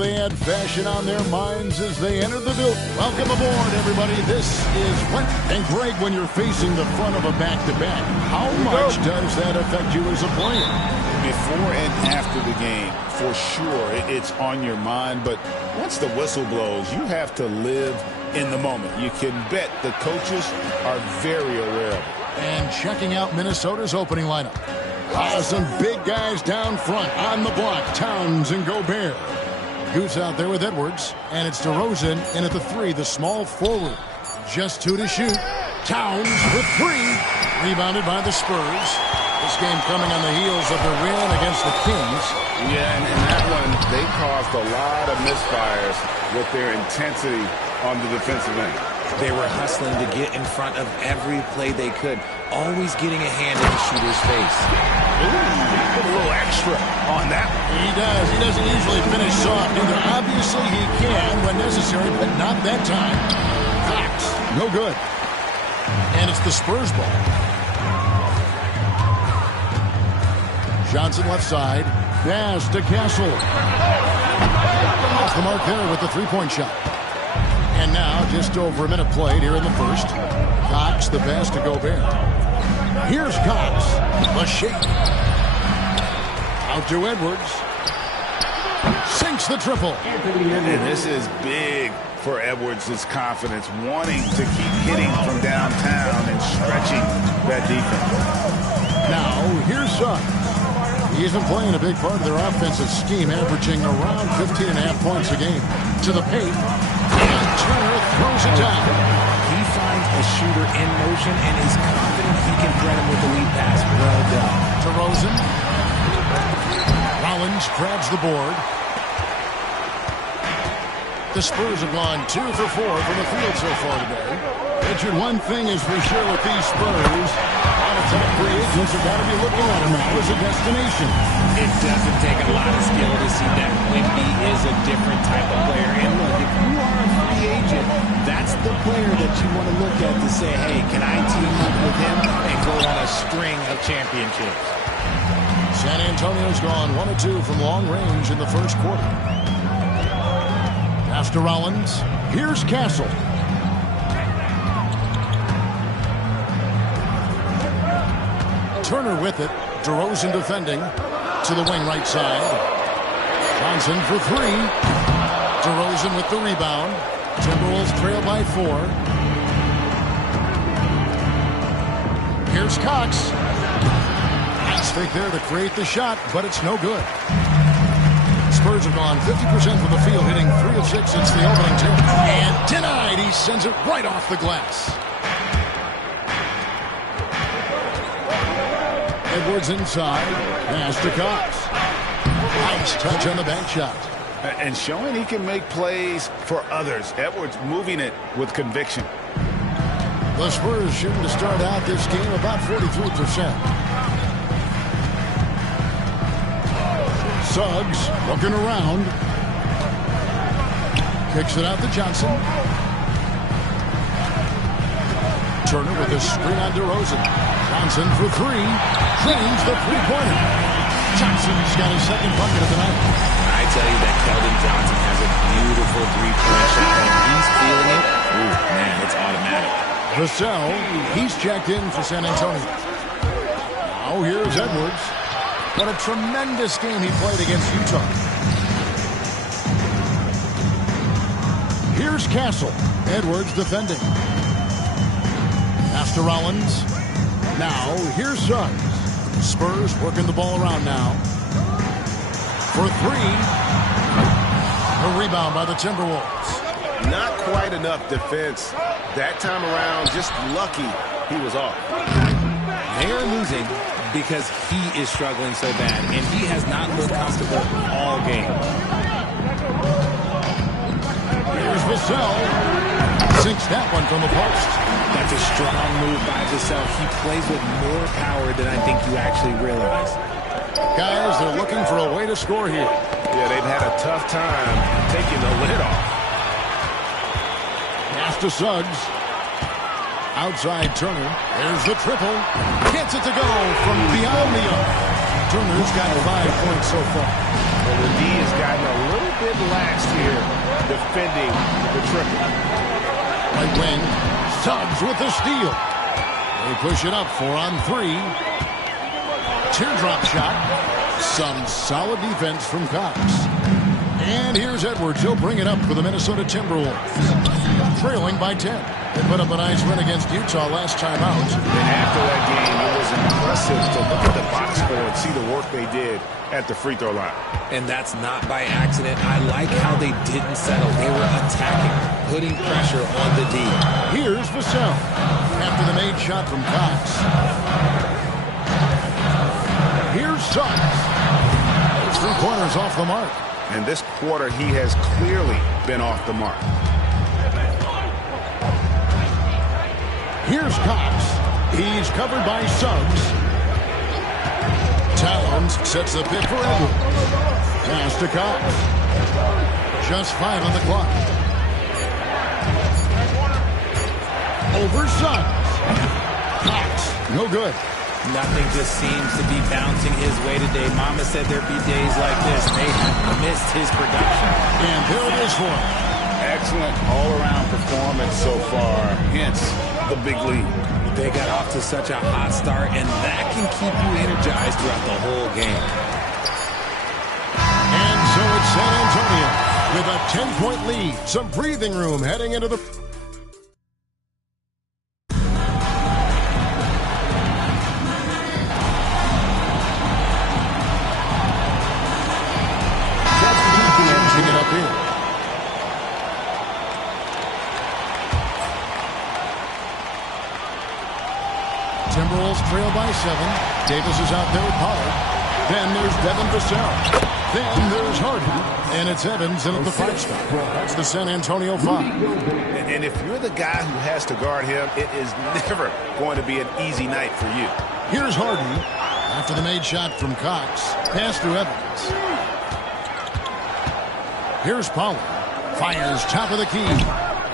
they had fashion on their minds as they entered the building. Welcome aboard, everybody. This is when. And Greg, when you're facing the front of a back-to-back, how much does that affect you as a player? Before and after the game, for sure, it's on your mind. But once the whistle blows, you have to live in the moment. You can bet the coaches are very aware of it. And checking out Minnesota's opening lineup. Some big guys down front on the block. Towns and Gobert. Goose out there with Edwards. And it's DeRozan in at the 3, the small forward. Just 2 to shoot. Towns with 3. Rebounded by the Spurs. This game coming on the heels of the win against the Kings. Yeah, and in that one, they caused a lot of misfires with their intensity on the defensive end. They were hustling to get in front of every play they could, always getting a hand in the shooter's face. Ooh, put a little extra on that. He does. He doesn't usually finish soft either. Obviously, he can when necessary, but not that time. Fox, no good. And it's the Spurs ball. Johnson left side. Pass to Castle. Off the mark there with the three-point shot. And now, just over a minute played here in the first. Cox, the pass to Gobert. Here's Cox. A shake. Out to Edwards. Sinks the triple. And this is big for Edwards' confidence, wanting to keep hitting from downtown and stretching that defense. Now, here's Suggs. He's been playing a big part of their offensive scheme, averaging around 15.5 points a game. To the paint. Turner throws it down. He finds a shooter in motion and is confident he can thread him with the lead pass. Well done. DeRozan. Rollins grabs the board. The Spurs have gone 2 for 4 from the field so far today. Richard, one thing is for sure with these Spurs, all the top free agents have got to be looking at them now as a destination. It doesn't take a lot of skill to see that Wemby is a different type of player. And look, if you are a free agent, that's the player that you want to look at to say, hey, can I team up with him and go on a string of championships? San Antonio's gone 1 of 2 from long range in the first quarter. Pass to Rollins. Here's Castle. Turner with it. DeRozan defending. To the wing right side. Johnson for 3. DeRozan with the rebound. Timberwolves trail by 4. Here's Cox. Nice fake there to create the shot, but it's no good. Spurs have gone 50% from the field, hitting 3 of 6 since the opening tip. And denied. He sends it right off the glass. Edwards inside. Pass to Cox. Nice touch on the bank shot. And showing he can make plays for others. Edwards moving it with conviction. The Spurs shooting to start out this game about 43%. Suggs looking around. Kicks it out to Johnson. Turner with a screen on DeRozan. Johnson for 3. Drains the three-pointer. Johnson's got his second bucket of the night. I tell you that Keldon Johnson has a beautiful three-point shot. When he's feeling it, ooh, man, it's automatic. Vassell, he's checked in for San Antonio. Now here's Edwards. What a tremendous game he played against Utah. Here's Castle. Edwards defending. Pass to Rollins. Now, here's Suggs. Spurs working the ball around now. For 3. A rebound by the Timberwolves. Not quite enough defense. That time around, just lucky he was off. They are losing because he is struggling so bad, and he has not looked comfortable all game. Here's Vassell. Sinks that one from the post. That's a strong move by Vassell. He plays with more power than I think you actually realize. Guys, they're looking for a way to score here. Yeah, they've had a tough time taking the lid off. Pass to Suggs. Outside Turner. There's the triple. Gets it to go from beyond the arc. Turner's got 5 points so far. Well, the D has gotten a little bit lax here defending the triple. Right wing. Suggs with the steal. They push it up 4-on-3. Teardrop shot. Some solid defense from Cox. And here's Edwards. He'll bring it up for the Minnesota Timberwolves. Trailing by 10. They put up a nice win against Utah last time out. And after that game, it was impressive to look at the box score and see the work they did at the free throw line. And that's not by accident. I like how they didn't settle. They were attacking, putting pressure on the D. Here's Vassell after the made shot from Cox. Here's Suggs. Those 3 pointers off the mark. And this quarter, he has clearly been off the mark. Here's Cox. He's covered by Suggs. Towns sets the pick for Edwards. Pass to Cox. Just 5 on the clock. Over Suggs. Cox, no good. Nothing just seems to be bouncing his way today. Mama said there'd be days like this. They have missed his production. And there it is for him. Excellent all-around performance so far, hence the big lead. They got off to such a hot start, and that can keep you energized throughout the whole game. And so it's San Antonio with a 10-point lead. Some breathing room heading into the... It up here. Timberwolves trail by 7. Davis is out there with Pollard. Then there's Devin Vassell. Then there's Harden. And it's Evans in at the 5 spot. That's the San Antonio 5. And if you're the guy who has to guard him, it is never going to be an easy night for you. Here's Harden after the made shot from Cox. Pass to Evans. Here's Pollard. Fires top of the key.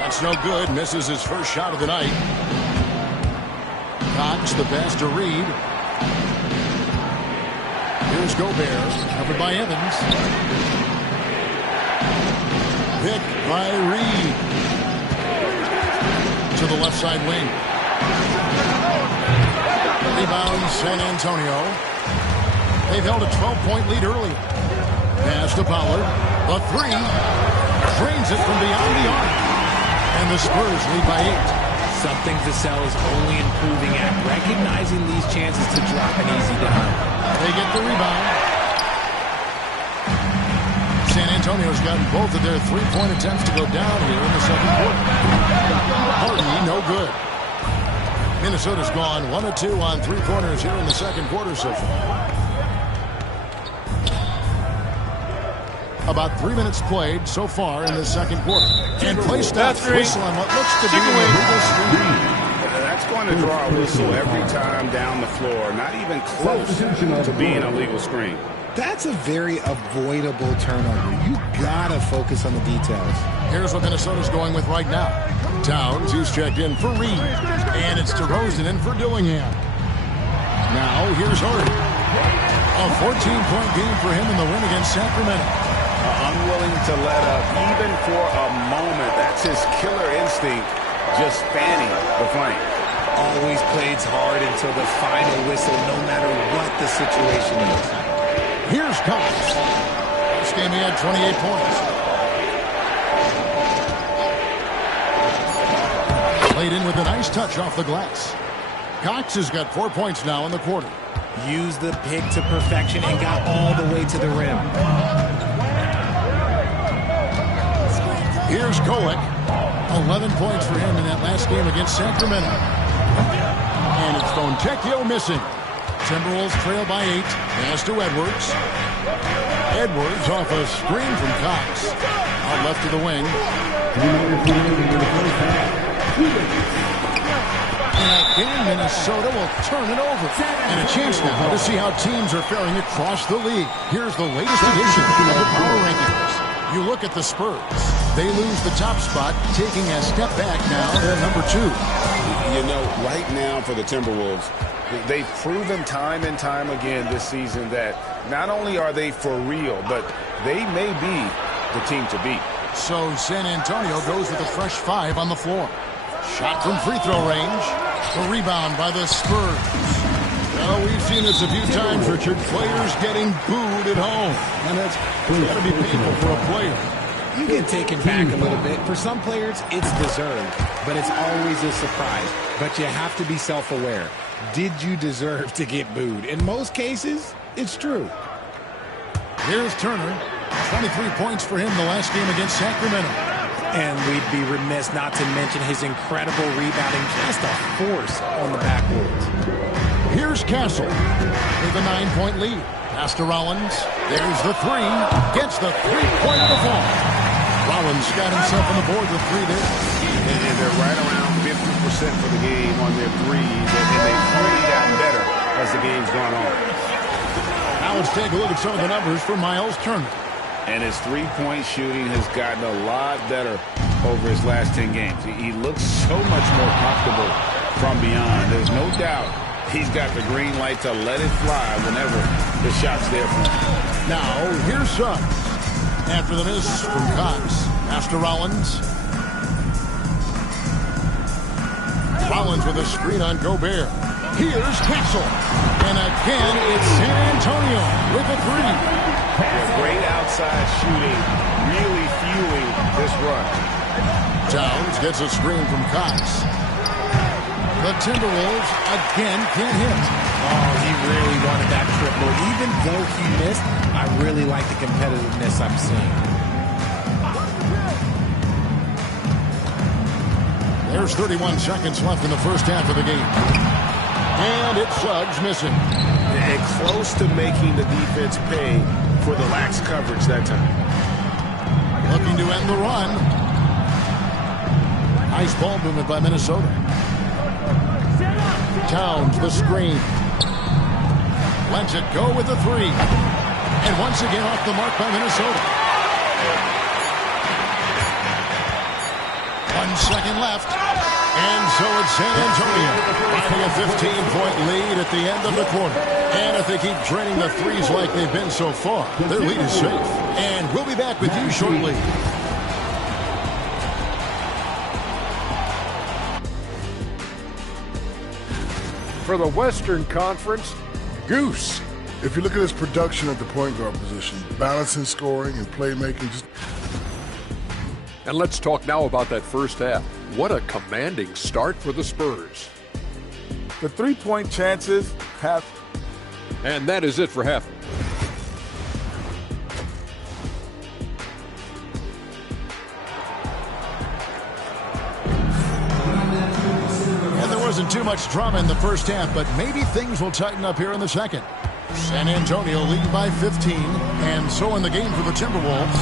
That's no good. Misses his first shot of the night. Cox the pass to Reed. Here's Gobert. Covered by Evans. Picked by Reed. To the left side wing. Rebound San Antonio. They've held a 12-point lead earlier. Pass to Pollard. The 3. Drains it from beyond the arc. And the Spurs lead by 8. Something Vassell is only improving at, recognizing these chances to drop an easy down. They get the rebound. San Antonio's gotten both of their 3-point attempts to go down here in the second quarter. Harden, no good. Minnesota's gone 1 of 2 on 3-pointers here in the second quarter so far. About 3 minutes played so far in the second quarter. And placed that whistle on what looks to be a legal screen. That's going to draw a whistle every time down the floor. Not even close to being a legal screen. That's a very avoidable turnover. You gotta focus on the details. Here's what Minnesota's going with right now. Towns, who's checked in for Reed. And it's DeRozan in for Dillingham. Now, here's Harden. A 14-point game for him in the win against Sacramento. Unwilling to let up, even for a moment. That's his killer instinct, just fanning the flame. Always plays hard until the final whistle, no matter what the situation is. Here's Cox. This game he had 28 points. Played in with a nice touch off the glass. Cox has got 4 points now in the quarter. Used the pick to perfection and got all the way to the rim. Here's Kolek. 11 points for him in that last game against Sacramento. And it's Fontecchio missing. Timberwolves trail by 8. Pass to Edwards. Edwards off a screen from Cox. Out left to the wing. And again, Minnesota will turn it over. And a chance now to see how teams are faring across the league. Here's the latest edition of the Power Rankings. You look at the Spurs. They lose the top spot, taking a step back now to number 2. You know, right now for the Timberwolves, they've proven time and time again this season that not only are they for real, but they may be the team to beat. So San Antonio goes with a fresh 5 on the floor. Shot from free throw range. The rebound by the Spurs. Well, we've seen this a few times, Richard. Players getting booed at home. And that's got to be painful for a player. You get taken back a little bit. For some players, it's deserved. But it's always a surprise. But you have to be self-aware. Did you deserve to get booed? In most cases, it's true. Here's Turner. 23 points for him the last game against Sacramento. And we'd be remiss not to mention his incredible rebounding. Just a force on the backboards. Here's Castle with a 9-point lead. Pass to Rollins. There's the 3. Gets the three-pointer to fall. Rollins got himself on the board with 3 there. And they're right around 50% for the game on their threes. And they've really gotten better as the game's gone on. Now let's take a look at some of the numbers for Miles Turner. And his three-point shooting has gotten a lot better over his last 10 games. He looks so much more comfortable from beyond. There's no doubt he's got the green light to let it fly whenever the shot's there for him. Now, here's Suggs. After the miss from Cox. Pass to Rollins. Rollins with a screen on Gobert. Here's Castle. And again, it's San Antonio with a 3. Great outside shooting, really fueling this run. Towns gets a screen from Cox. The Timberwolves again can't hit. Oh, he really wanted that triple. Even though he missed, I really like the competitiveness I'm seeing. There's 31 seconds left in the first half of the game. And it's Suggs missing. And close to making the defense pay for the lax coverage that time. Looking to end the run. Nice ball movement by Minnesota. Towns, the screen. Lets it go with the 3. And once again off the mark by Minnesota. 1 second left. And so it's San Antonio finding a 15-point lead at the end of the quarter. And if they keep draining the threes like they've been so far, their lead is safe. And we'll be back with you shortly. For the Western Conference, Goose. If you look at his production at the point guard position, balancing scoring and playmaking. And let's talk now about that first half. What a commanding start for the Spurs. The three-point chances have... And that is it for half. And there wasn't too much drama in the first half, but maybe things will tighten up here in the second. San Antonio leading by 15, and so in the game for the Timberwolves.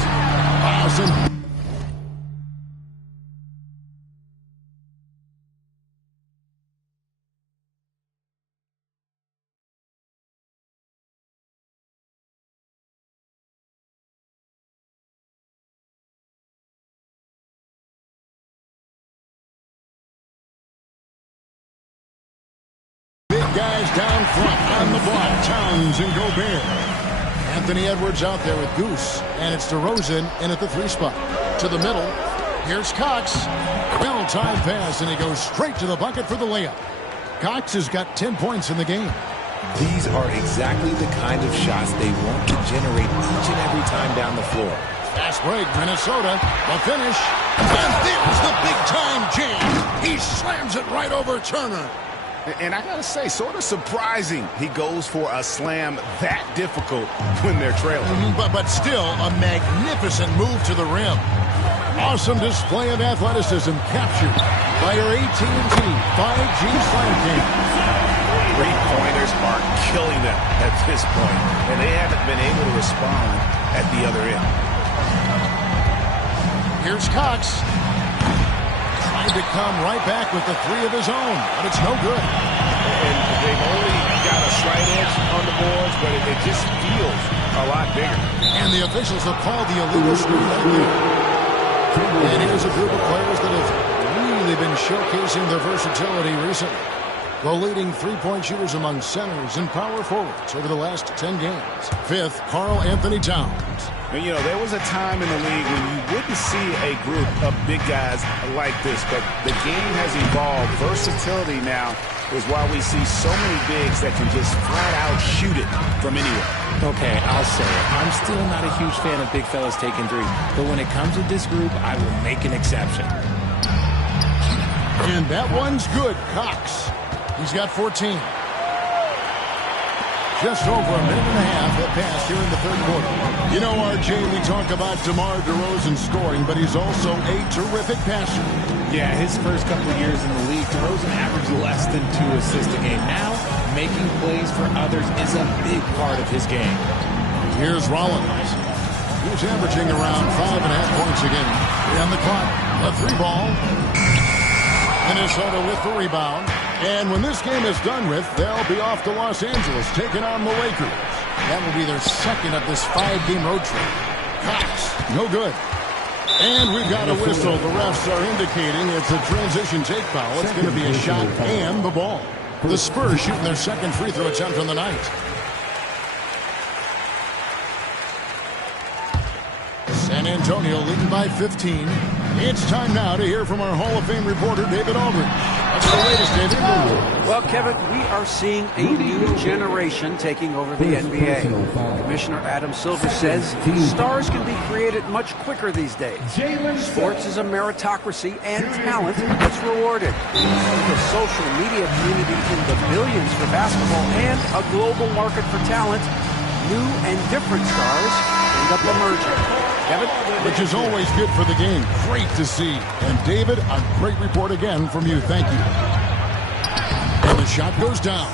Allison. Guys down front on the block. Towns and Gobert. Anthony Edwards out there with Goose. And it's DeRozan in at the 3 spot. To the middle. Here's Cox. Well-timed pass, and he goes straight to the bucket for the layup. Cox has got 10 points in the game. These are exactly the kind of shots they want to generate each and every time down the floor. Fast break, Minnesota. The finish. And there's the big-time jam. He slams it right over Turner. And I got to say, sort of surprising he goes for a slam that difficult when they're trailing. But still, a magnificent move to the rim. Awesome display of athleticism captured by your AT&T 5G Slam Cam. Three-pointers are killing them at this point, and they haven't been able to respond at the other end. Here's Cox. Trying to come right back with the 3 of his own, but it's no good. And they've only got a slight edge on the boards, but it just feels a lot bigger. And the officials have called the illegal screen right there. And here's a group of players that have really been showcasing their versatility recently. The leading three-point shooters among centers and power forwards over the last 10 games. 5th, Karl Anthony Towns. And, you know, there was a time in the league when you wouldn't see a group of big guys like this, but the game has evolved. Versatility now is why we see so many bigs that can just flat out shoot it from anywhere. Okay, I'll say it. I'm still not a huge fan of big fellas taking threes, but when it comes to this group, I will make an exception. And that one's good. Cox. He's got 14. Just over a minute and a half that passed here in the third quarter. You know, RJ, we talk about DeMar DeRozan scoring, but he's also a terrific passer. Yeah, his first couple of years in the league, DeRozan averaged less than 2 assists a game. Now, making plays for others is a big part of his game. Here's Rollins. He's averaging around 5.5 points a game. On the clock, a 3-ball. Minnesota with the rebound. And when this game is done with, they'll be off to Los Angeles, taking on the Lakers. That will be their second of this 5-game road trip. Cox, no good. And we've got a whistle. The refs are indicating it's a transition take foul. It's going to be a shot and the ball. The Spurs shooting their second free throw attempt on the night. San Antonio leading by 15. It's time now to hear from our Hall of Fame reporter, David Aldridge. What's the latest, David? Well, Kevin, we are seeing a new generation taking over the NBA. Commissioner Adam Silver says stars can be created much quicker these days. Sports is a meritocracy, and talent gets rewarded. With a social media community in the billions for basketball and a global market for talent, new and different stars end up emerging. Kevin? Which is always good for the game. Great to see. And David, a great report again from you. Thank you. And the shot goes down.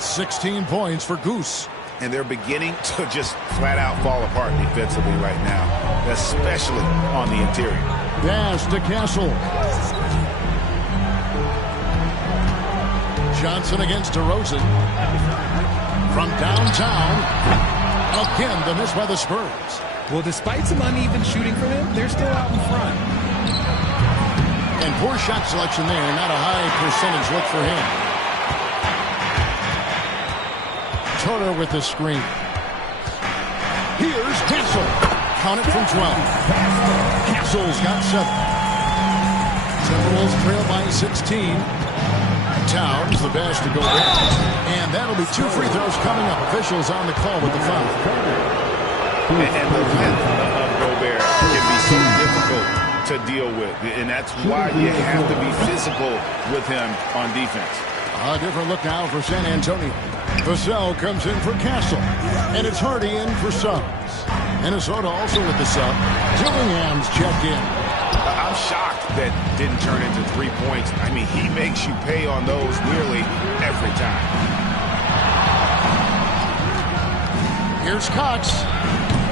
16 points for Goose. And they're beginning to just flat out fall apart defensively right now, especially on the interior. Pass to Castle. Johnson against DeRozan. From downtown. Again, the miss by the Spurs. Well, despite some uneven shooting from him, they're still out in front. And poor shot selection there. Not a high percentage look for him. Turner with the screen. Here's Castle. Count it from 12. Castle's got 7. Timberwolves trail by 16. Towns the best to go there. And that'll be 2 free throws coming up. Officials on the call with the foul. And the length of Gobert can be so difficult to deal with. And that's why you have to be physical with him on defense. A different look now for San Antonio. Vassell comes in for Castle. And it's Hardy in for subs. Minnesota also with the sub. Dillingham's checked in. I'm shocked that didn't turn into 3 points. I mean, he makes you pay on those nearly every time. Here's Cox.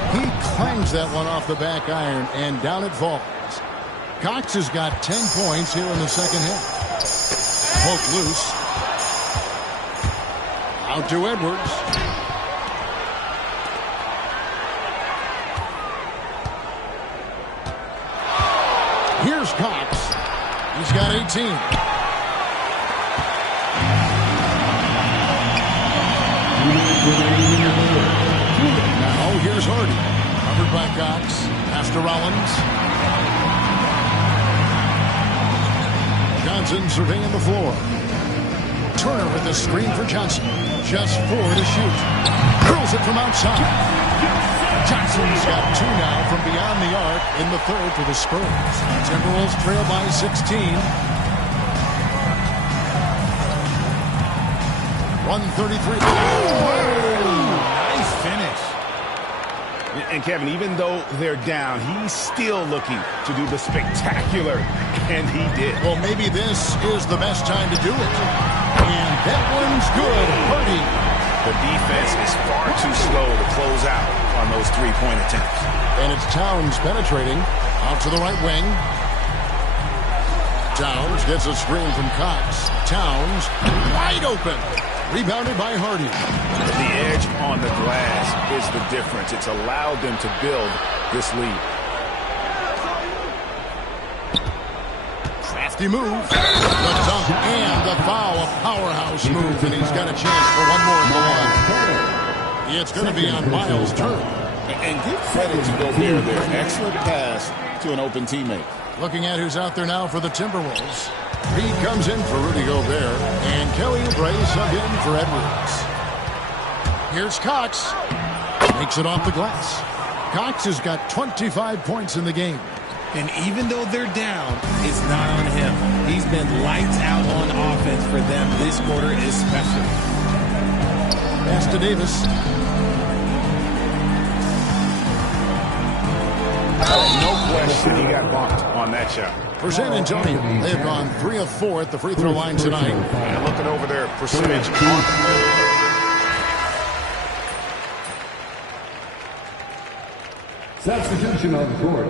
He clangs that one off the back iron, and down it falls. Cox has got 10 points here in the second half. Poke loose. Out to Edwards. Here's Cox. He's got 18. Now here's Hardy. Covered by Cox. Pass to Rollins. Johnson surveying the floor. Turner with the screen for Johnson. Just 4 to shoot. Curls it from outside. Johnson's got 2 now from beyond the arc in the third for the Spurs. Timberwolves trail by 16. 133. Nice finish. And Kevin, even though they're down, he's still looking to do the spectacular, and he did. Well, maybe this is the best time to do it. And that one's good. Hardy. The defense is far too slow to close out on those 3-point attempts. And it's Towns penetrating out to the right wing. Towns gets a screen from Cox. Towns wide open. Rebounded by Hardy. The edge on the glass is the difference. It's allowed them to build this lead. Crafty move. The dunk and the foul. A powerhouse move. And he's got a chance for one more at the line. It's going to be on Miles' turn. And give credit to Gobert there. Excellent pass to an open teammate. Looking at who's out there now for the Timberwolves. Reed comes in for Rudy Gobert, and Kelly Oubre sub in for Edwards. Here's Cox. Makes it off the glass. Cox has got 25 points in the game. And even though they're down, it's not on him. He's been lights out on offense for them this quarter especially. Pass to Davis. No question he got bumped on that shot. For San Antonio, they have gone 3 of 4 at the free throw line tonight. And looking over their percentage. Substitution on the court.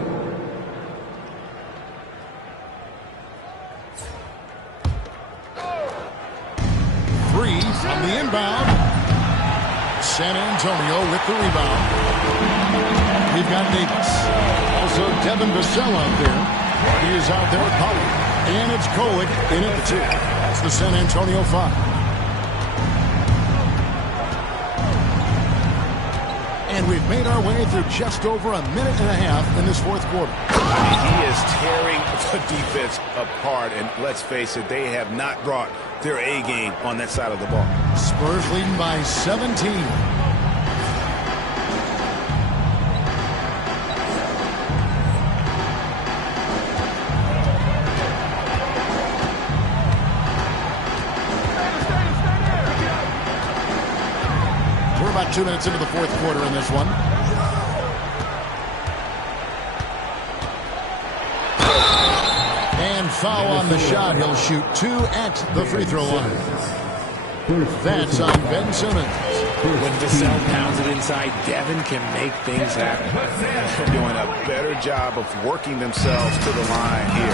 Three from the inbound. San Antonio with the rebound. We've got Davis. Also Devin Vassell out there. He is out there at Pollard. And it's Kolek in at the 2. That's the San Antonio 5. And we've made our way through just over a minute and a half in this fourth quarter. He is tearing the defense apart. And let's face it, they have not brought their A game on that side of the ball. Spurs leading by 17. About 2 minutes into the fourth quarter in this one. And foul on the shot. He'll shoot 2 at the free throw line. That's on Ben Simmons. When Vassell pounds it inside, Devin can make things happen. They're doing a better job of working themselves to the line here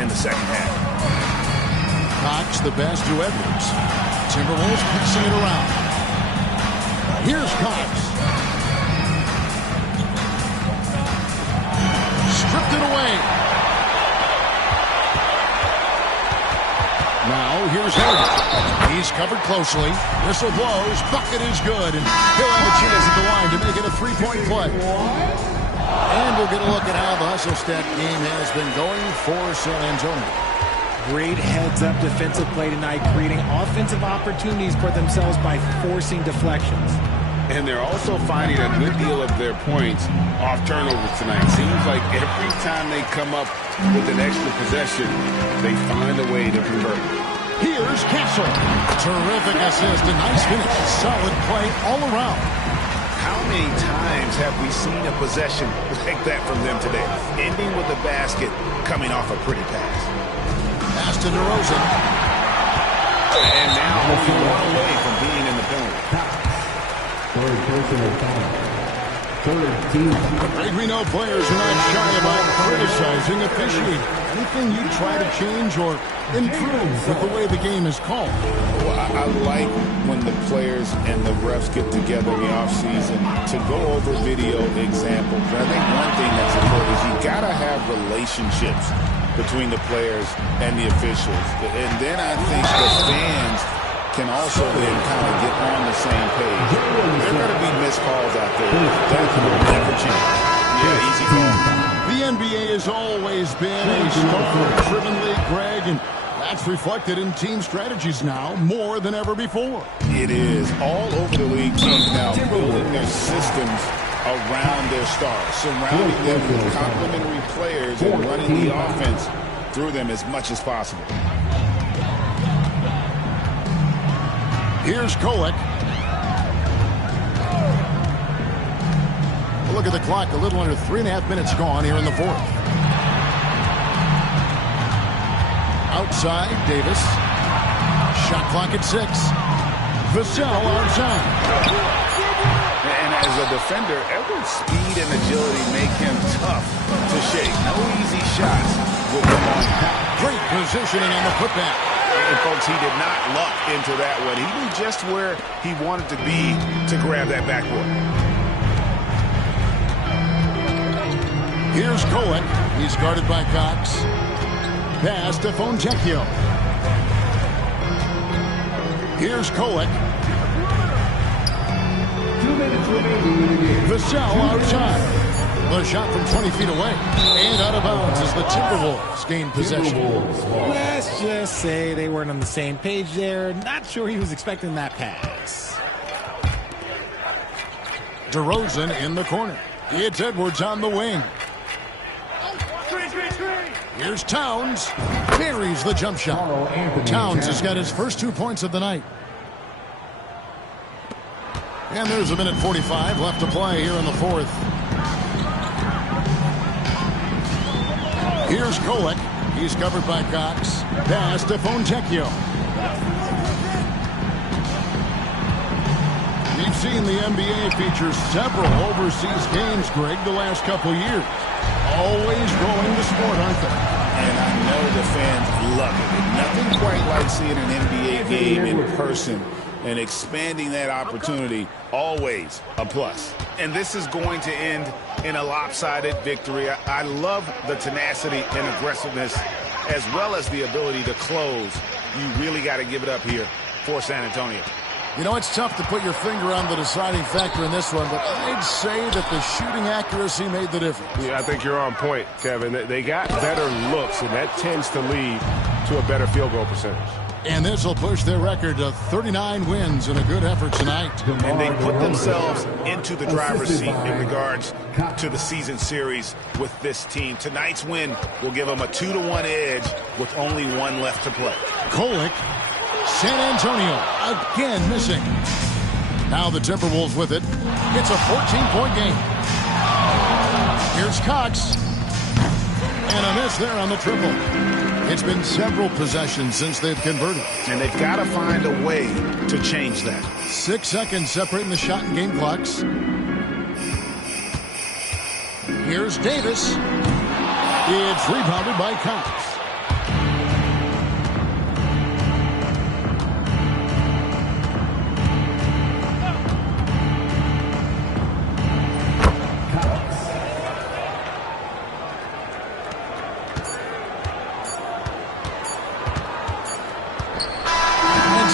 in the second half. Cox the pass to Edwards. Timberwolves passing it around. Here's Cox. Stripped it away. Now here's Harden. He's covered closely. Whistle blows. Bucket is good. And he'll have a chance at the line to make it a three-point play. And we'll get a look at how the hustle stat game has been going for San Antonio. Great heads-up defensive play tonight, creating offensive opportunities for themselves by forcing deflections. And they're also finding a good deal of their points off turnovers tonight. Seems like every time they come up with an extra possession, they find a way to convert. Here's Castle. Terrific assist. A nice finish. Solid play all around. How many times have we seen a possession like that from them today? Ending with a basket, coming off a pretty pass. Pass to DeRozan. And now only one away from being in the penalty. Third personal foul. Third team. Greg, we know players are not shy about criticizing officiating. Anything you try to change or improve with the way the game is called? Well, I like when the players and the refs get together in the offseason to go over video examples. I think one thing that's important is you got to have relationships between the players and the officials. And then I think the fans can also then kind of get on the same page. There are going to be missed calls out there. That will never change. Yeah, easy call. The NBA has always been a star-driven league, Greg, and that's reflected in team strategies now more than ever before. It is. All over the league, teams now building their systems around their stars, surrounding them with complementary players and running the offense through them as much as possible. Here's Kolek. Look at the clock. A little under 3.5 minutes gone here in the fourth. Outside, Davis. Shot clock at 6. Vassell outside. And as a defender, Edwards' speed and agility make him tough to shake. No easy shots will come on. Great positioning on the putback. And folks, he did not luck into that one. He knew just where he wanted to be to grab that backboard. Here's Kolek. He's guarded by Cox. Pass to Fontecchio. Here's Kolek. minutes remaining in the game. Vassell outside. The shot from 20 feet away. And out of bounds as the Timberwolves gain possession. Let's just say they weren't on the same page there. Not sure he was expecting that pass. DeRozan in the corner. It's Edwards on the wing. Here's Towns. Buries the jump shot. Towns has got his first 2 points of the night. And there's a minute 45 left to play here in the fourth. Here's Kolek. He's covered by Cox. Pass to Fontecchio. We've seen the NBA feature several overseas games, Greg, the last couple years. Always growing the sport, aren't they? And I know the fans love it. And nothing quite like seeing an NBA game in person and expanding that opportunity, always a plus. And this is going to end in a lopsided victory. I love the tenacity and aggressiveness as well as the ability to close. You really got to give it up here for San Antonio. You know, it's tough to put your finger on the deciding factor in this one, but I'd say that the shooting accuracy made the difference. Yeah, I think you're on point, Kevin. They got better looks, and that tends to lead to a better field goal percentage. And this will push their record to 39 wins in a good effort tonight. And they put themselves into the driver's seat in regards to the season series with this team. Tonight's win will give them a 2-1 edge with only one left to play. Kolek, San Antonio again missing. Now the Timberwolves with it. It's a 14-point game. Here's Cox. And a miss there on the triple. It's been several possessions since they've converted. And they've got to find a way to change that. 6 seconds separating the shot and game clocks. Here's Davis. It's rebounded by Cox.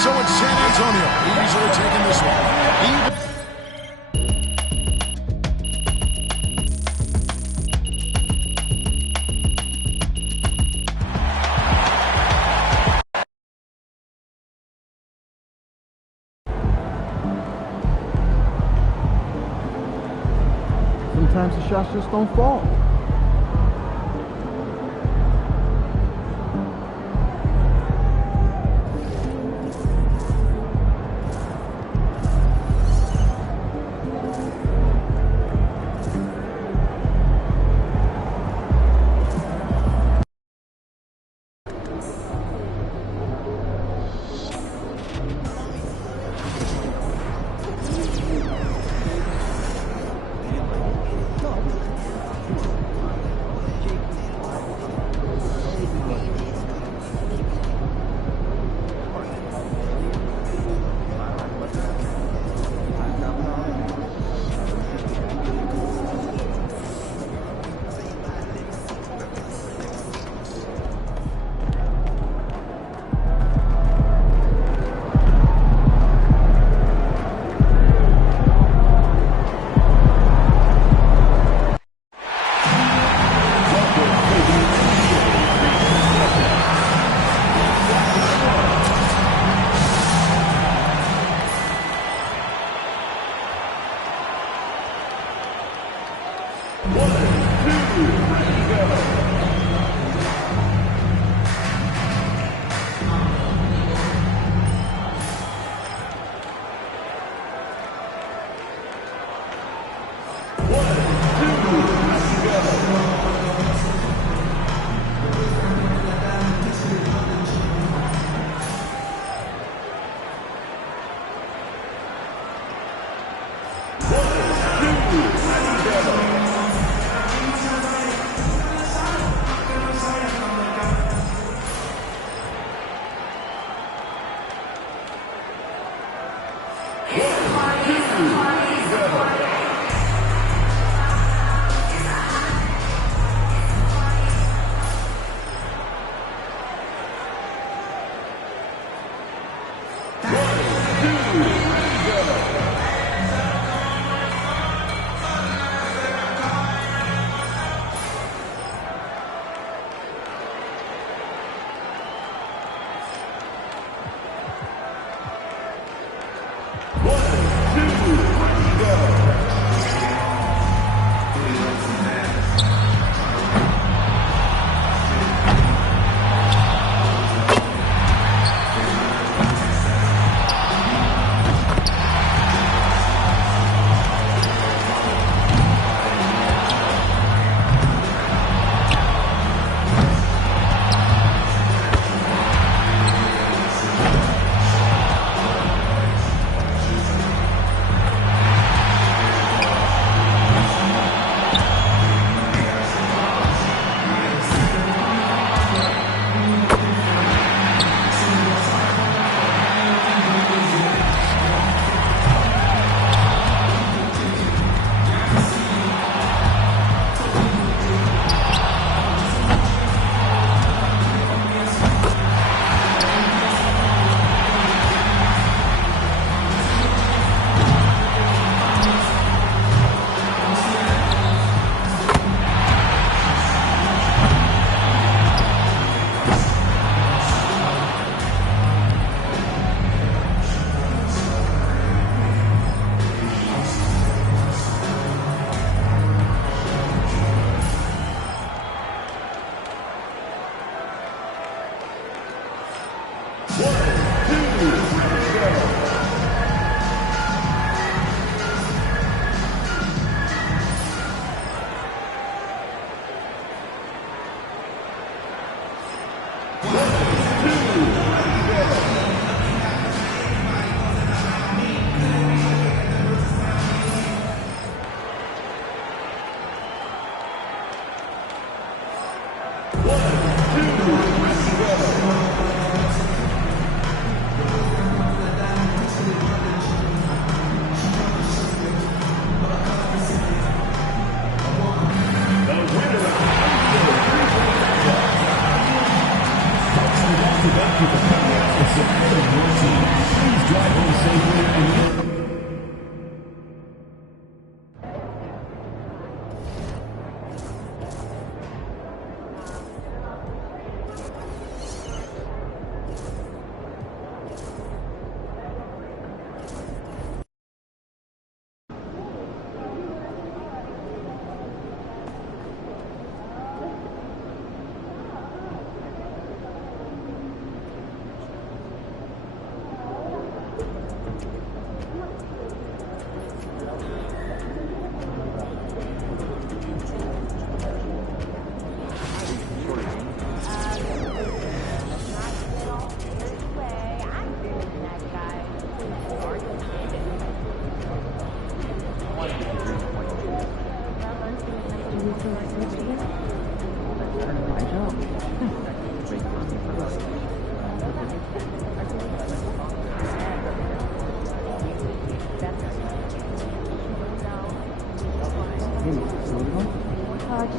So it's San Antonio easily taking this one. Sometimes the shots just don't fall.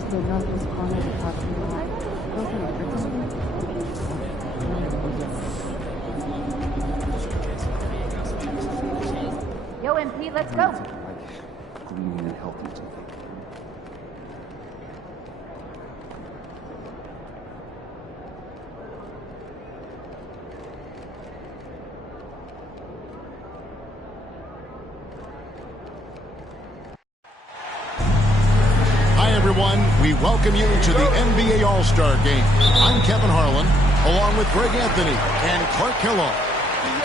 Yo, MP, let's go. Green and healthy to Hi, everyone. We welcome you to the NBA All-Star Game. I'm Kevin Harlan, along with Greg Anthony and Clark Kellogg.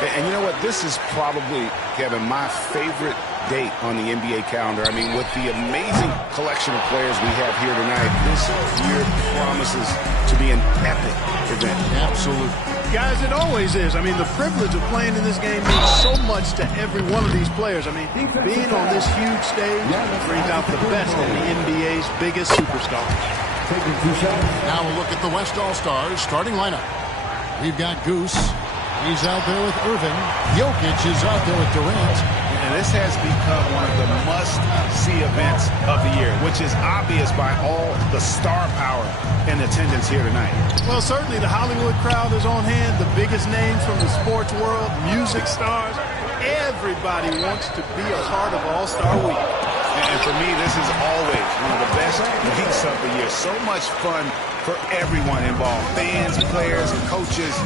And you know what? This is probably, Kevin, my favorite date on the NBA calendar. I mean, with the amazing collection of players we have here tonight, this year promises to be an epic event. Absolutely. Guys, it always is. I mean, the privilege of playing in this game means so much to every one of these players. I mean, being on this huge stage brings out the best in the NBA's biggest superstars. Now we'll look at the West All-Stars starting lineup. We've got Goose. He's out there with Irving. Jokic is out there with Durant. And this has become one of the must-see events of the year, which is obvious by all the star power in attendance here tonight. Well, certainly the Hollywood crowd is on hand, the biggest names from the sports world, music stars. Everybody wants to be a part of All-Star Week. And for me, this is always one of the best weeks of the year. So much fun for everyone involved, fans, players, coaches.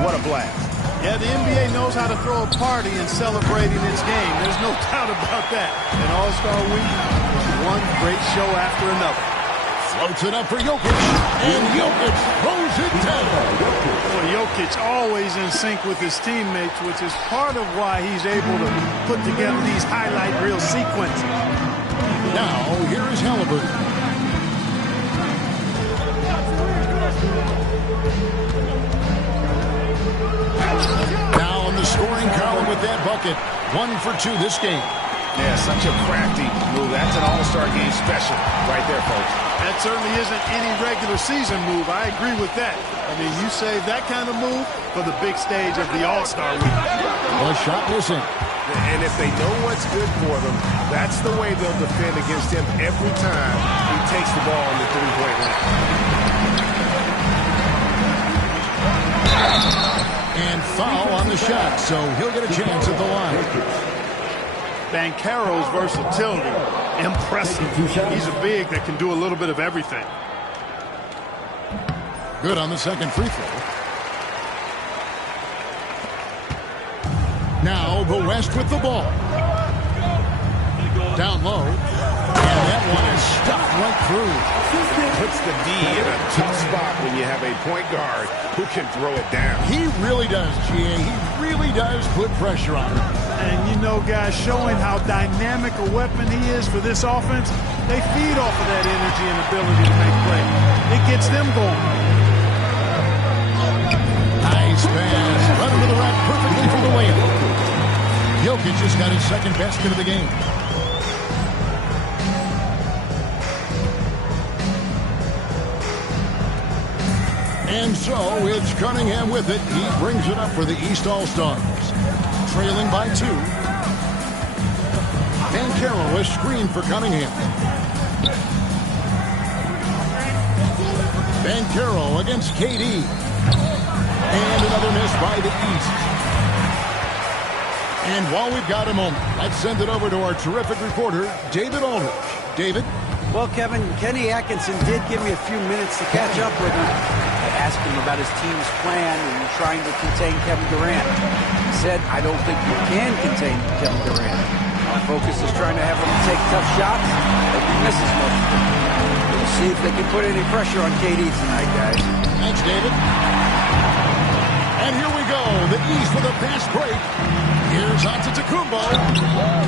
What a blast. Yeah, the NBA knows how to throw a party in celebrating its game. There's no doubt about that. And All-Star Week is one great show after another. Floats it up for Jokic. And Jokic throws it down. Well, Jokic always in sync with his teammates, which is part of why he's able to put together these highlight reel sequences. Now, here is Halliburton. Now on the scoring column with that bucket. 1 for 2 this game. Yeah, such a crafty move. That's an All-Star Game special right there, folks. That certainly isn't any regular season move. I agree with that. I mean, you save that kind of move for the big stage of the All-Star Week. A shot missing. And if they know what's good for them, that's the way they'll defend against him every time he takes the ball in the three-point line. And foul on the shot, so he'll get a chance at the line. Banchero's versatility, impressive. He's a big that can do a little bit of everything. Good on the second free throw. Now the West with the ball. Down low. And that one is stuffed right through. Puts the D in a tough spot when you have a point guard who can throw it down. He really does, G.A. He really does put pressure on him. And you know, guys, showing how dynamic a weapon he is for this offense, they feed off of that energy and ability to make plays. It gets them going. Nice pass. Right into the rack perfectly for the layup. Jokic just got his second basket of the game. And so it's Cunningham with it. He brings it up for the East All-Stars. Trailing by 2. Banchero is screened for Cunningham. Banchero against KD. And another miss by the East. And while we've got a moment, let's send it over to our terrific reporter, David Aldridge. David? Well, Kevin, Kenny Atkinson did give me a few minutes to catch up with him. I asked him about his team's plan and trying to contain Kevin Durant. He said, I don't think you can contain Kevin Durant. Our focus is trying to have him take tough shots, but he misses most of them. We'll see if they can put any pressure on KD tonight, guys. Thanks, David. And here we go. The East with a fast break. Here's Antetokounmpo.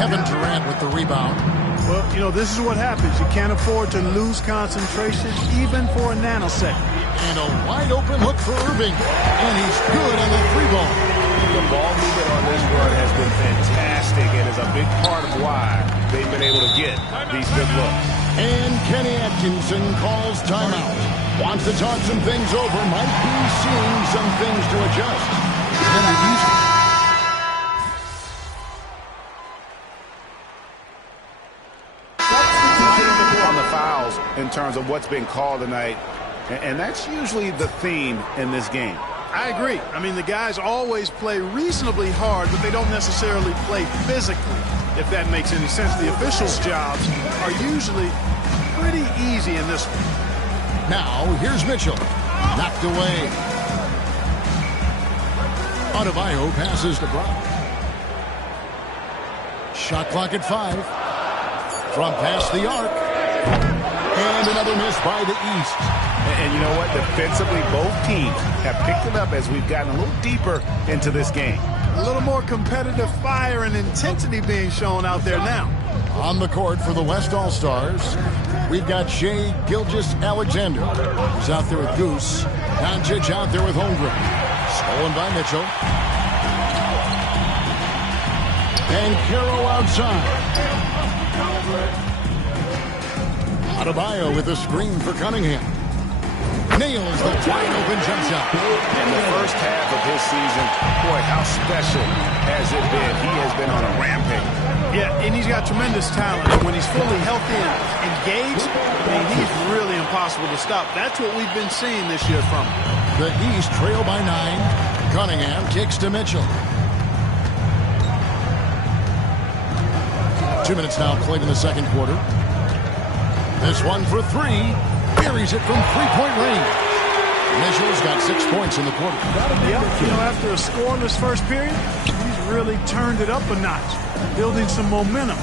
Kevin Durant with the rebound. Well, you know, this is what happens. You can't afford to lose concentration even for a nanosecond. And a wide open look for Irving. And he's good on the 3-ball. The ball movement on this run has been fantastic and is a big part of why they've been able to get these good looks. And Kenny Atkinson calls timeout. Wants to talk some things over. Might be seeing some things to adjust. And the East. On the fouls, in terms of what's been called tonight, and that's usually the theme in this game. I agree. I mean, the guys always play reasonably hard, but they don't necessarily play physically, if that makes any sense. The officials' jobs are usually pretty easy in this one. Now, here's Mitchell. Knocked away. Adebayo passes to Brown. Shot clock at 5. From past the arc. And another miss by the East. And you know what? Defensively, both teams have picked it up as we've gotten a little deeper into this game. A little more competitive fire and intensity being shown out there now. On the court for the West All-Stars, we've got Shai Gilgeous-Alexander, who's out there with Goose. Doncic out there with Holmgren. Stolen by Mitchell. And Caro outside. Adebayo with a screen for Cunningham. Nails the wide open jump shot. In the first half of his season, boy, how special has it been? He has been on a rampage. Yeah, and he's got tremendous talent. And when he's fully healthy and engaged, I mean, he's really impossible to stop. That's what we've been seeing this year from him. The East trail by 9. Cunningham kicks to Mitchell. 2 minutes now played in the second quarter. This one for 3. Buries it from three-point range. Mitchell's got 6 points in the quarter. Yep, you know, after a scoreless first period, he's really turned it up a notch, building some momentum.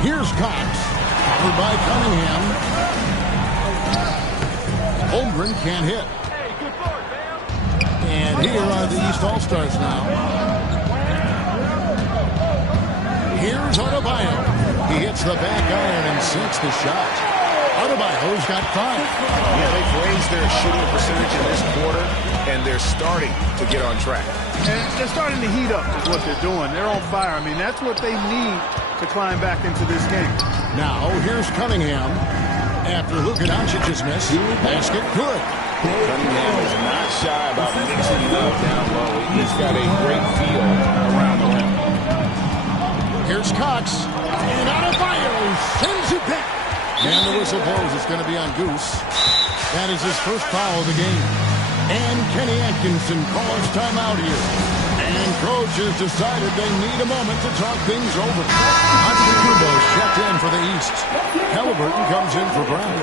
Here's Cox, followed by Cunningham. Holmgren can't hit. And here are the East All-Stars now. Here's Adebayo. He hits the back iron and sinks the shot. Adebayo's got 5. Yeah, they've raised their shooting percentage in this quarter, and they're starting to get on track. And they're starting to heat up is what they're doing. They're on fire. I mean, that's what they need to climb back into this game. Now, here's Cunningham. After Luka Doncic's miss, basket good. Cunningham is not shy about mixing it up down low. He's got a great feel around the rim. Here's Cox. And Adebayo sends it back. And the whistle blows. It's going to be on Goose. That is his first foul of the game. And Kenny Atkinson calls timeout here. And coach has decided they need a moment to talk things over. Antetokounmpo's checked in for the East. Halliburton comes in for Brown.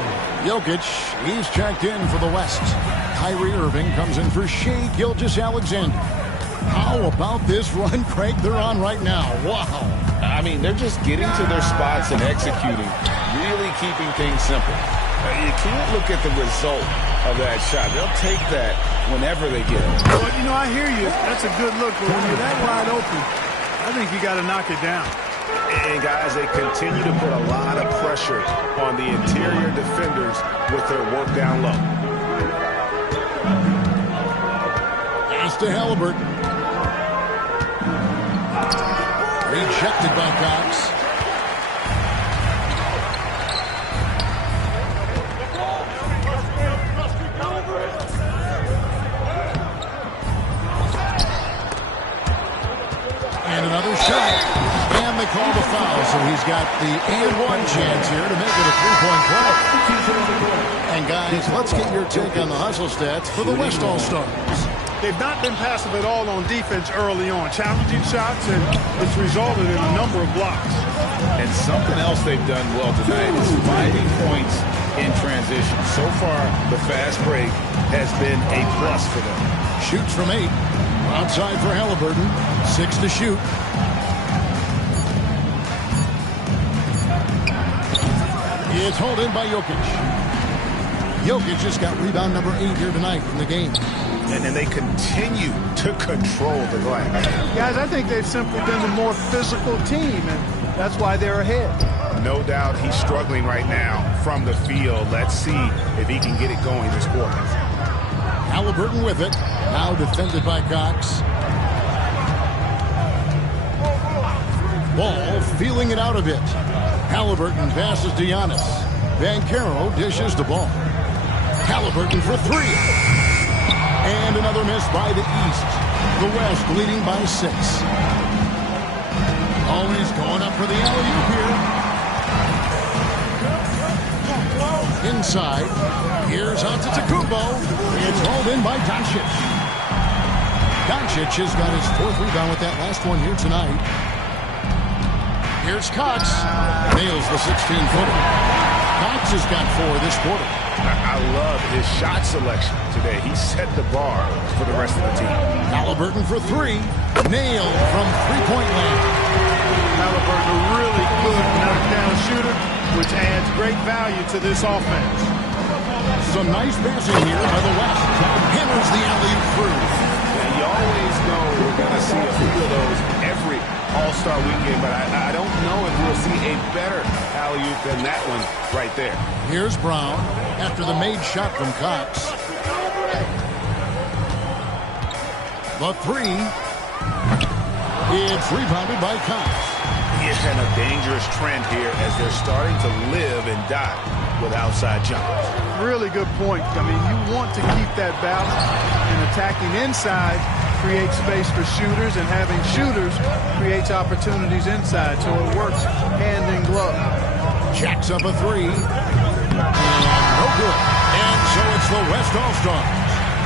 Jokic, he's checked in for the West. Kyrie Irving comes in for Shai Gilgeous-Alexander. How about this run, Craig, they're on right now? Wow. I mean, they're just getting to their spots and executing, really keeping things simple. You can't look at the result of that shot. They'll take that whenever they get it. Well, you know, I hear you. That's a good look, but when you're that wide open, I think you got to knock it down. And, guys, they continue to put a lot of pressure on the interior defenders with their work down low. Pass to Halliburton. Rejected by Cox. And another shot. And they call the foul, so he's got the and-one chance here to make it a three-point play. And guys, let's get your take on the hustle stats for the West All-Stars. They've not been passive at all on defense early on. Challenging shots, and it's resulted in a number of blocks. And something else they've done well tonight is finding points in transition. So far, the fast break has been a plus for them. Shoots from 8. Outside for Halliburton. 6 to shoot. It's hauled in by Jokic. Jokic just got rebound number 8 here tonight in the game. And then they continue to control the glass. Guys, I think they've simply been a more physical team, and that's why they're ahead. No doubt he's struggling right now from the field. Let's see if he can get it going this quarter. Halliburton with it. Now defended by Cox. Ball feeling it out a bit. Halliburton passes to Giannis. Banchero dishes the ball. Halliburton for 3. And another miss by the East. The West leading by 6. Always going up for the alley-oop here. Inside. Here's Antetokounmpo. It's rolled in by Doncic. Doncic has got his 4th rebound with that last one here tonight. Here's Cox. Nails the 16-footer. Cox has got 4 this quarter. I love his shot selection today. He set the bar for the rest of the team. Halliburton for 3. Nailed from three-point land. Halliburton, a really good knockdown shooter, which adds great value to this offense. Some nice passing here by the West. Hammers the alley-oop through. And you always know we're going to see a few of those every All-Star weekend, but I don't know if we'll see a better alley-oop than that one right there. Here's Brown after the made shot from Cox. The 3. It's rebounded by Cox. Yeah, and a dangerous trend here as they're starting to live and die with outside jumpers. Really good point. I mean, you want to keep that balance, and attacking inside creates space for shooters, and having shooters creates opportunities inside, so it works hand in glove. Jacks up a 3. And no good. And so it's the West All-Stars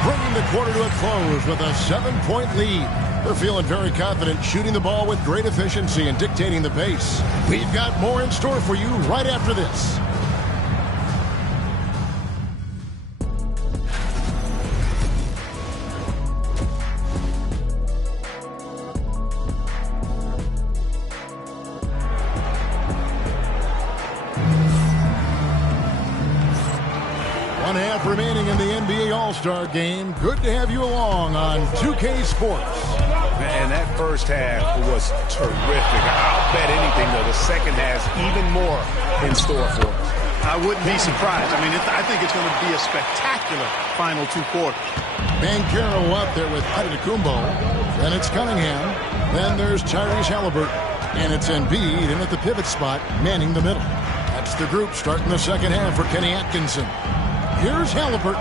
bringing the quarter to a close with a 7-point lead. They're feeling very confident, shooting the ball with great efficiency and dictating the pace. We've got more in store for you right after this. Remaining in the NBA All-Star Game. Good to have you along on 2K Sports. And that first half was terrific. I'll bet anything, though, the second has even more in store for us. I wouldn't be surprised. I mean, I think it's going to be a spectacular final 2 quarters. Banchero up there with Antetokounmpo. Then it's Cunningham. Then there's Tyrese Halliburton. And it's Embiid in at the pivot spot, manning the middle. That's the group starting the second half for Kenny Atkinson. Here's Halliburton.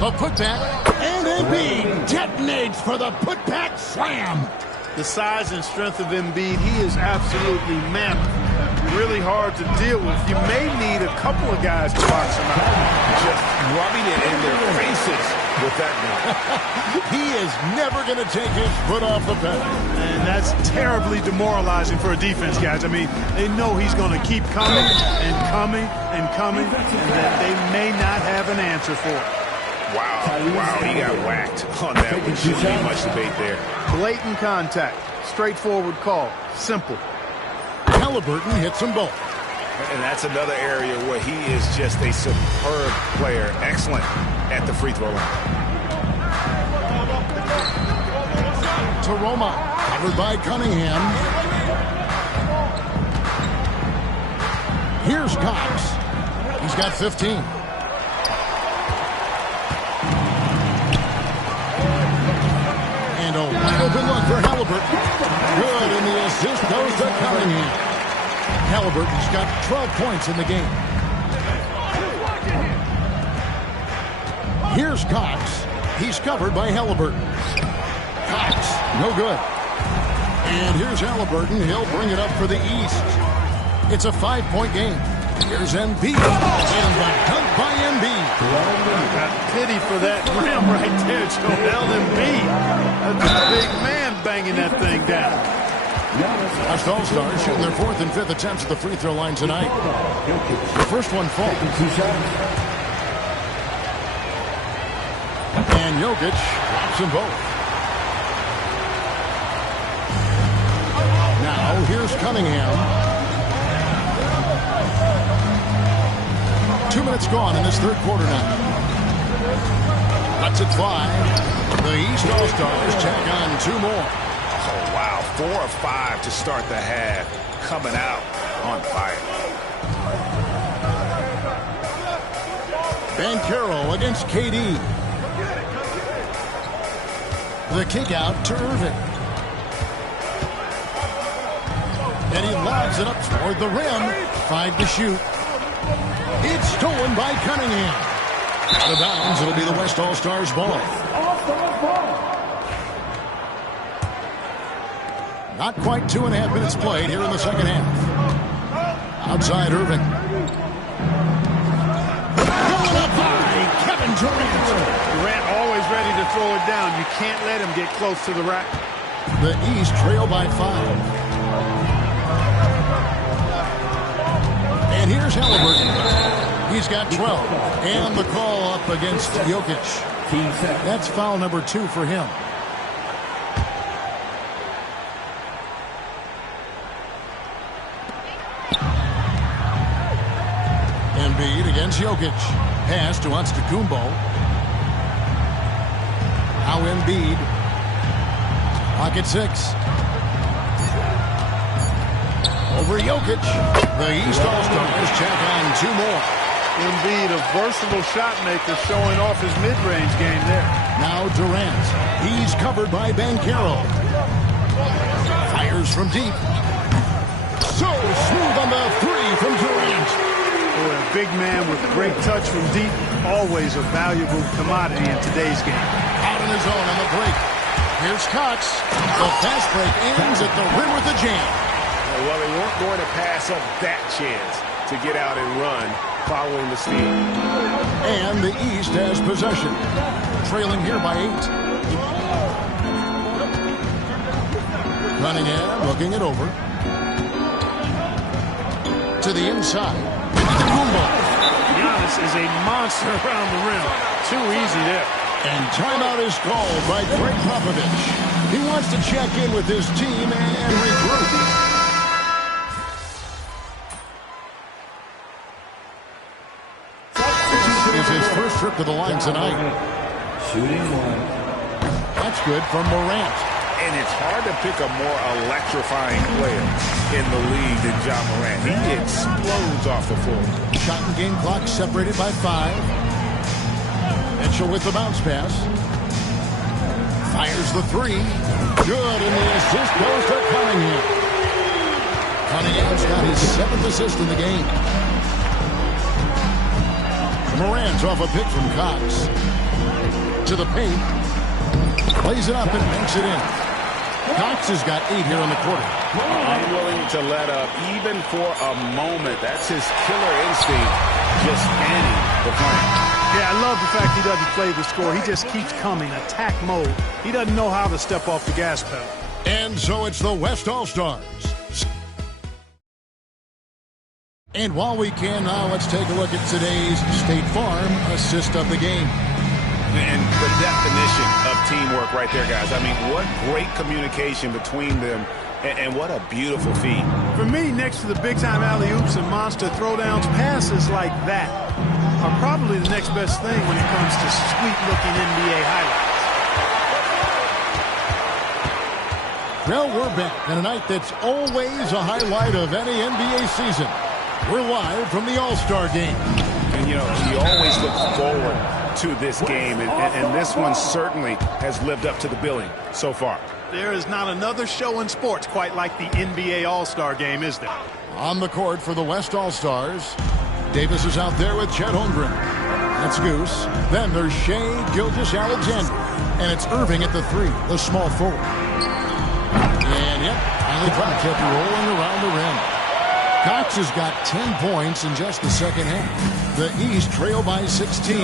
The putback. And Embiid detonates for the putback slam. The size and strength of Embiid, he is absolutely mammoth. Really hard to deal with. You may need a couple of guys to box him out. Just rubbing it in their faces with that one. He is never going to take his foot off the pedal. And that's terribly demoralizing for a defense, guys. I mean, they know he's going to keep coming and coming and coming, and that they may not have an answer for it. Wow, he got whacked on that one. Shouldn't be much debate there. Blatant contact. Straightforward call. Simple. Halliburton hits them both. And that's another area where he is just a superb player. Excellent at the free throw line. To Roma. Covered by Cunningham. Here's Cox. He's got 15. And a wide open look for Halliburton. Good, and the assist goes to Cunningham. Halliburton's got 12 points in the game. Here's Cox. He's covered by Halliburton. Cox, no good. And here's Halliburton. He'll bring it up for the East. It's a 5-point game. Here's Embiid. And the dunk by Embiid. Pity for that rim right there, Joel Embiid. That's a big man banging that thing down. West All-Stars shooting their 4th and 5th attempts at the free throw line tonight. The first one falls. And Jokic drops them both. Now here's Cunningham. 2 minutes gone in this third quarter now. Lets it fly. The East All-Stars tack on 2 more. Oh, wow. 4 of 5 to start the half. Coming out on fire. Banchero against KD. The kick out to Irving. And he lobs it up toward the rim. 5 to shoot. It's stolen by Cunningham. Out of bounds, it'll be the West All-Stars ball. Not quite 2.5 minutes played here in the second half. Outside Irving. Durant. Durant always ready to throw it down. You can't let him get close to the rack. The East trail by 5. And here's Halliburton. He's got 12. And the call up against Jokic. That's foul number 2 for him. Embiid against Jokic. Pass to Antetokounmpo. Now Embiid. Pocket 6. Over Jokic. The East All-Stars check on 2 more. Embiid, a versatile shot maker, showing off his mid-range game there. Now Durant. He's covered by Banchero. Fires from deep. So smooth on the 3 from Durant. Boy, a big man with great touch from deep. Always a valuable commodity in today's game. Out on his own on the break. Here's Cox. The fast break ends at the rim with a jam. Well, they weren't going to pass up that chance to get out and run following the steal. And the East has possession. Trailing here by 8. Cunningham looking it over. To the inside. Giannis is a monster around the rim. Too easy there. And timeout is called by Greg Popovich. He wants to check in with his team and regroup. This is his first trip to the line tonight. Shooting 1. That's good from Morant. And it's hard to pick a more electrifying player in the league than John Morant. He explodes off the floor. Shot and game clock separated by 5. Mitchell with the bounce pass. Fires the 3. Good, and the assist goes to Cunningham. Cunningham's got his 7th assist in the game. Morant off a pick from Cox. To the paint. Plays it up and banks it in. Cox has got 8 here in the quarter. Unwilling to let up even for a moment. That's his killer instinct. Just scanning the play. Yeah, I love the fact he doesn't play the score. He just keeps coming, attack mode. He doesn't know how to step off the gas pedal. And so it's the West All-Stars. And while we can now, let's take a look at today's State Farm assist of the game. And the definition of teamwork right there, guys. I mean, what great communication between them, and what a beautiful feat. For me, next to the big-time alley-oops and monster throwdowns, passes like that are probably the next best thing when it comes to sweet-looking NBA highlights. Well, we're back on a night that's always a highlight of any NBA season. We're live from the All-Star game. And, you know, you always look forward to this game, and this one certainly has lived up to the billing so far. There is not another show in sports quite like the NBA All-Star game, is there? On the court for the West All-Stars, Davis is out there with Chet Holmgren. That's Goose. Then there's Shea Gilgeous-Alexander. And it's Irving at the 3, the small forward. And, yep, finally drops after rolling around the rim. Cox has got 10 points in just the second half. The East trail by 16.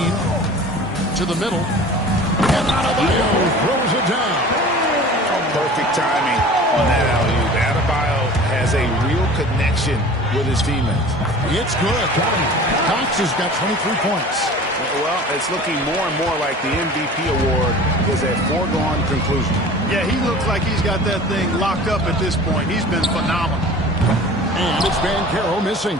To the middle. And Adebayo throws it down. Perfect timing on that alley-oop. Adebayo has a real connection with his teammates. It's good. Cox has got 23 points. Well, it's looking more and more like the MVP award is a foregone conclusion. Yeah, he looks like he's got that thing locked up at this point. He's been phenomenal. And it's Banchero missing.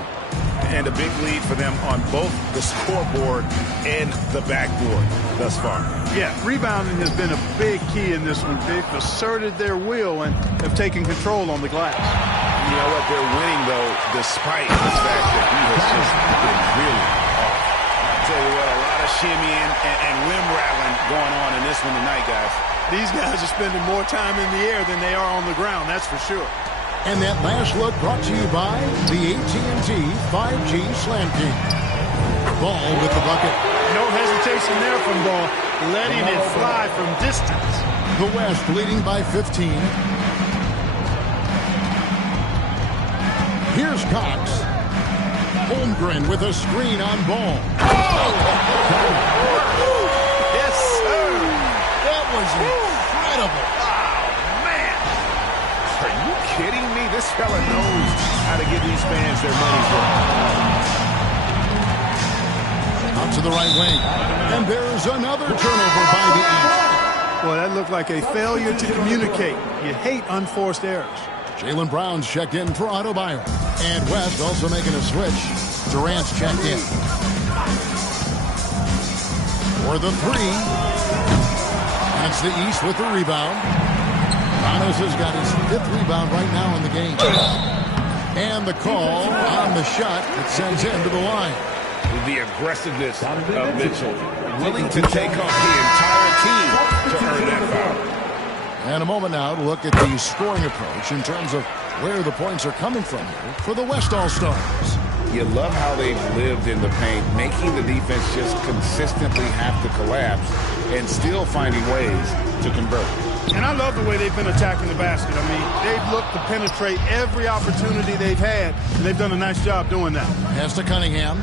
And a big lead for them on both the scoreboard and the backboard thus far. Yeah, rebounding has been a big key in this one. They've asserted their will and have taken control on the glass. You know what? They're winning, though, despite the fact that he has just been really off. I'll tell you what, a lot of shimmying and rim rattling going on in this one tonight, guys. These guys are spending more time in the air than they are on the ground, that's for sure. And that last look brought to you by the AT&T 5G Slam King. Ball with the bucket. No hesitation there from Ball, letting it fly from distance. The West leading by 15. Here's Cox. Holmgren with a screen on Ball. Oh! was incredible. Oh, man. Are you kidding me? This fella knows how to give these fans their money's worth. Out to the right wing. And there's another turnover by the East. Well, that looked like a failure to communicate. You hate unforced errors. Jaylen Brown's checked in for Adebayo. And West also making a switch. Durant's checked in. For the three. That's the East with the rebound. Giannis has got his 5th rebound right now in the game. And the call on the shot that sends him to the line. The aggressiveness of Mitchell, willing to take off the entire team to earn that foul. And a moment now to look at the scoring approach in terms of where the points are coming from here for the West All-Stars. You love how they've lived in the paint, making the defense just consistently have to collapse and still finding ways to convert. And I love the way they've been attacking the basket. I mean, they've looked to penetrate every opportunity they've had, and they've done a nice job doing that. Pass to Cunningham.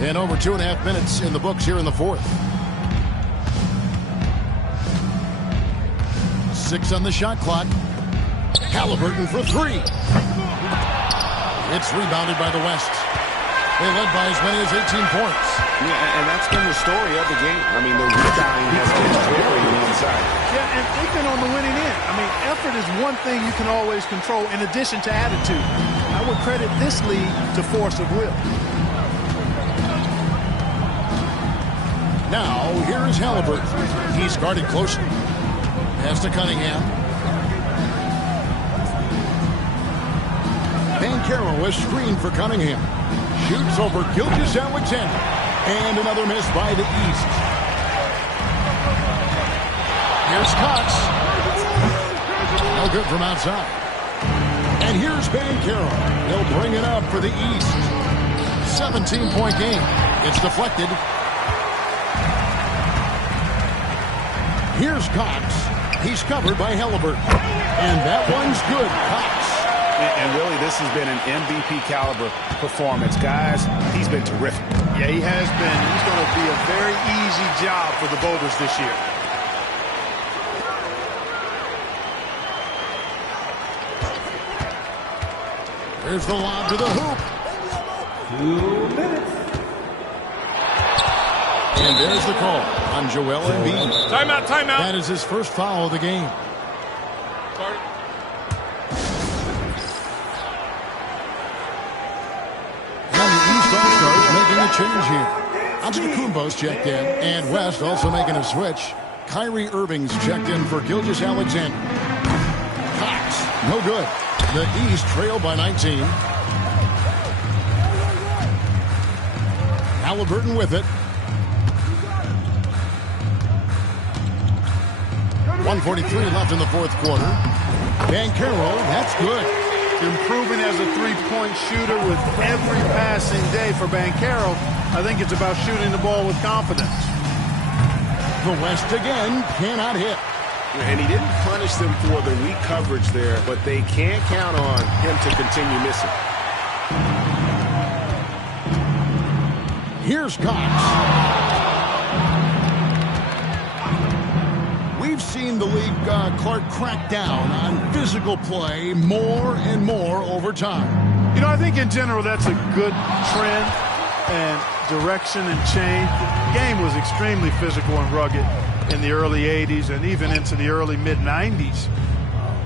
And over 2.5 minutes in the books here in the fourth. 6 on the shot clock. Halliburton for 3. It's rebounded by the West. They led by as many as 18 points. Yeah, and that's been the story of the game. I mean, the rebounding has been very one-sided. Yeah, and they've been on the winning end. I mean, effort is one thing you can always control in addition to attitude. I would credit this lead to force of will. Now, here is Halliburton. He's guarded closely. Pass to Cunningham. Banchero is screened for Cunningham. Shoots over Gilgeous-Alexander. And another miss by the East. Here's Cox. No good from outside. And here's Banchero. He'll bring it up for the East. 17-point game. It's deflected. Here's Cox. He's covered by Halliburton. And that one's good. Cox. And really, this has been an MVP caliber performance. Guys, he's been terrific. Yeah, he has been. He's going to be a very easy job for the Boulders this year. Here's the lob to the hoop. 2 minutes. And there's the call on Joel Embiid. Timeout, timeout. That is his first foul of the game. And the East All-Stars making a change here. Antetokounmpo's checked in, and West also making a switch. Kyrie Irving's checked in for Gilgeous-Alexander. Cox, no good. The East trail by 19. Halliburton with it. 1:43 left in the fourth quarter. Banchero, that's good. Improving as a three-point shooter with every passing day for Banchero. I think it's about shooting the ball with confidence. The West again cannot hit. And he didn't punish them for the weak coverage there, but they can't count on him to continue missing. Here's Cox. We've seen the league, Clark, crack down on physical play more and more over time. You know, I think in general that's a good trend and direction and change. The game was extremely physical and rugged in the early 80s and even into the early mid-90s.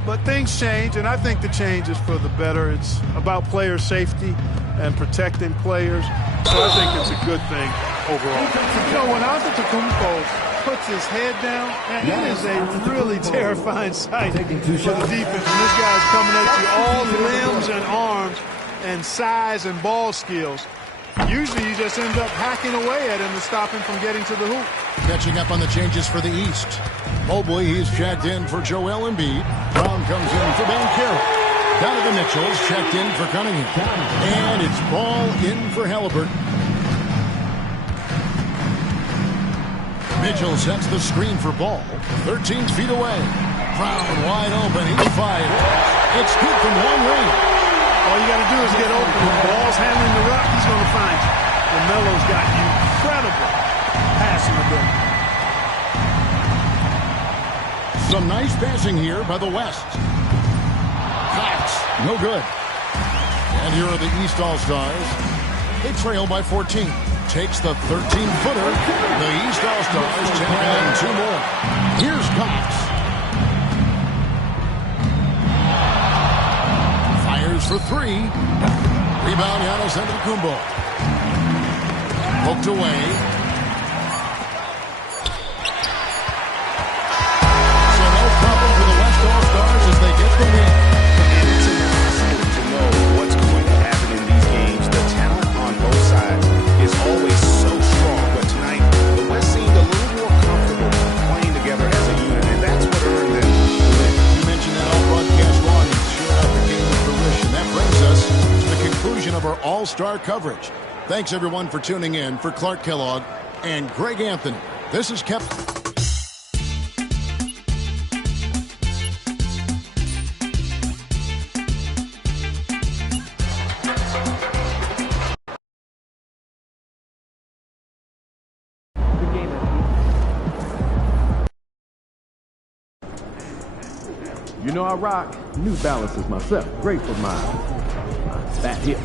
But things change, and I think the change is for the better. It's about player safety and protecting players. So I think it's a good thing overall. You know, when Antetokounmpo puts his head down, man, it is a really terrifying sight for the defense. And this guy's coming at you all limbs and arms and size and ball skills. Usually you just end up hacking away at him to stop him from getting to the hoop. Catching up on the changes for the East. Mobley, he's checked in for Joel Embiid. Brown comes in for Banchero. Donovan Mitchell's checked in for Cunningham. And it's ball in for Halliburton. Mitchell sets the screen for Ball. 13 feet away. Brown wide open. He fires. It's good from long range. All you got to do is get open. When Ball's handling the rock, he's going to find you. LaMelo's got incredible passing ability. Some nice passing here by the West. Cox, no good. And here are the East All-Stars. They trail by 14. Takes the 13-footer. The East All-Stars take on 2 more. Here's Cox. Fires for 3. Rebound, Giannis Antetokounmpo. Poked away. So no problem for the West All-Stars as they get the win. And it's impossible to know what's going to happen in these games. The talent on both sides is always so strong. But tonight, the West seemed a little more comfortable playing together as a unit, and that's what earned them the win. You mentioned that all broadcast long and sure out the game with fruition. That brings us to the conclusion of our all-star coverage. Thanks, everyone, for tuning in. For Clark Kellogg and Greg Anthony, this is Kevin. You know I rock New Balances myself. Great for my fat hip.